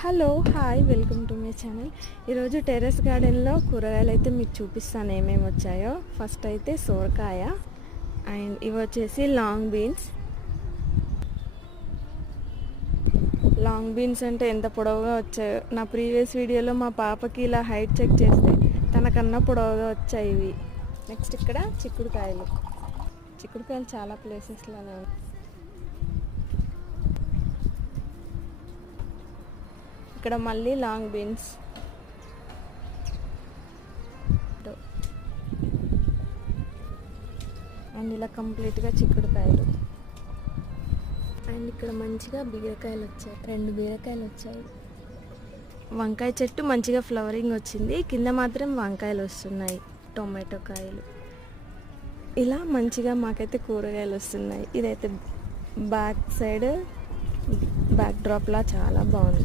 Hello hi welcome to my channel. ఈరోజు terrace గార్డెన్లో కూరగాయలు అయితే మీకు చూపిస్తాను ఏమేమి వచ్చాయో. ఫస్ట్ అయితే సోరకాయ అండ్ ఇవి వచ్చేసి లాంగ్ బీన్స్ అంటే ఎంత పొడవుగా వచ్చాయో. నా ప్రీవియస్ వీడియోలో మా పాపకి ఇలా హైట్ చెక్ చేస్తే తనకన్నా పొడవుగా వచ్చాయి ఇవి. నెక్స్ట్ ఇక్కడ చిక్కుడుకాయలు చాలా ప్లేసెస్లోనే ఉన్నాయి. ఇక్కడ మళ్ళీ లాంగ్ బీన్స్, అండ్ ఇలా కంప్లీట్గా చిక్కుడుకాయలు. అండ్ ఇక్కడ మంచిగా బీరకాయలు వచ్చాయి, 2 బీరకాయలు వచ్చాయి. వంకాయ చెట్టు మంచిగా ఫ్లవరింగ్ వచ్చింది, కింద మాత్రం వంకాయలు వస్తున్నాయి, టొమాటో కాయలు. ఇలా మంచిగా మాకైతే కూరగాయలు వస్తున్నాయి. ఇదైతే బ్యాక్ సైడ్ బ్యాక్ డ్రాప్లా చాలా బాగుంది.